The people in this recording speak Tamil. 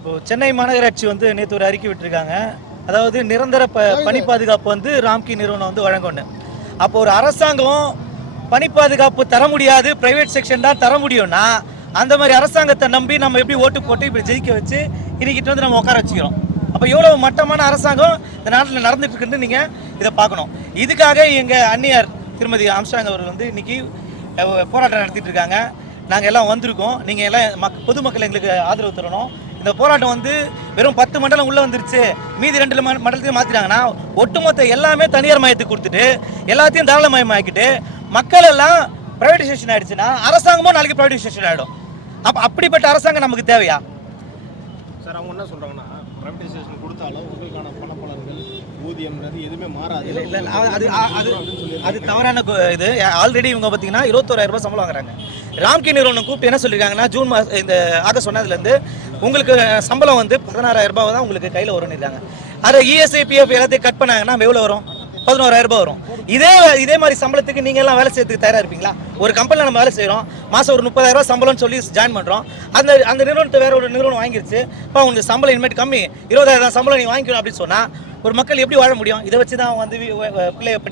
இப்போ சென்னை மாநகராட்சி வந்து நேற்று ஒரு அறிக்கை விட்டுருக்காங்க. அதாவது நிரந்தர பணி பாதுகாப்பு வந்து ராம்கி நிறுவனம் வந்து வழங்கணும். அப்போ ஒரு அரசாங்கம் பணி பாதுகாப்பு தர முடியாது, பிரைவேட் செக்ஷன் தான் தர முடியும்னா அந்த மாதிரி அரசாங்கத்தை நம்பி நம்ம எப்படி ஓட்டு போட்டு இப்படி ஜெயிக்க வச்சு இன்னைக்கிட்ட வந்து நம்ம உட்கார வச்சுக்கிறோம். அப்போ எவ்வளோ மட்டமான அரசாங்கம் இந்த நாட்டில் நடந்துட்டு இருக்குன்னு நீங்கள் இதை பார்க்கணும். இதுக்காக எங்கள் அந்நியார் திருமதி ஆம்ஸ்ட்ராங் அவர்கள் வந்து இன்னைக்கு போராட்டம் நடத்திட்டு இருக்காங்க. நாங்கள் எல்லாம் வந்திருக்கோம். நீங்கள் எல்லாம் பொதுமக்கள் எங்களுக்கு ஆதரவு தரணும். இந்த போராட்டம் வந்து வெறும் 10 மண்டலம் உள்ளே வந்துருச்சு, மீதி 2 மண்டலத்தையும் மாற்றிட்டாங்கன்னா ஒட்டுமொத்த எல்லாமே தனியார் மயத்துக்கு கொடுத்துட்டு எல்லாத்தையும் தாராளமயமாக்கிட்டு மக்கள் எல்லாம் பிரைவேடைசேஷன் ஆயிடுச்சுன்னா அரசாங்கமும் நாளைக்கு பிரைவேடைசேஷன் ஆகிடும். அப்போ அப்படிப்பட்ட அரசாங்கம் நமக்கு தேவையா? சார் அவங்க என்ன சொல்கிறாங்கன்னா பிரைவேடைசேஷன் கொடுத்தாலும் உங்களுக்கான பணப்பலன்கள் ஊதியம் எதுவுமே மாறாது. இல்லை அது தவறான இது. ஆல்ரெடி இவங்க பார்த்தீங்கன்னா 21,000 ரூபாய் சம்பளம் வாங்குறாங்க. ராம்கி நிறுவனம் கூப்பிட்டு என்ன சொல்லியிருக்காங்கன்னா ஜூன் இந்த ஆகஸ்ட் ஒன்றாவதுலேருந்து உங்களுக்கு சம்பளம் வந்து 16,000 ரூபாய் தான் உங்களுக்கு கையில் வரும்னு இருக்காங்க. அதை இஎஸ்ஐ பிஎஃப் எல்லாத்தையும் கட் பண்ணாங்கன்னா எவ்வளோ வரும்? 11,000 ரூபாய் வரும். இதே மாதிரி சம்பளத்துக்கு நீங்கள் எல்லாம் வேலை செய்யறதுக்கு தயாராக இருப்பீங்களா? ஒரு கம்பெனியில் நம்ம வேலை செய்கிறோம், மாதம் ஒரு 30,000 ரூபாய் சம்பளம்னு சொல்லி ஜாயின் பண்ணுறோம். அந்த நிறுவனத்தை வேற ஒரு நிறுவனம் வாங்கிருச்சு, இப்போ உங்களுக்கு சம்பளம் இனிமேட்டு கம்மி, 20,000 சம்பளம் நீங்கள் வாங்கிக்கணும் அப்படின்னு சொன்னால் ஒரு மக்கள் எப்படி வாழ முடியும்? இதை வச்சு தான் வந்து பிள்ளைய படிக்க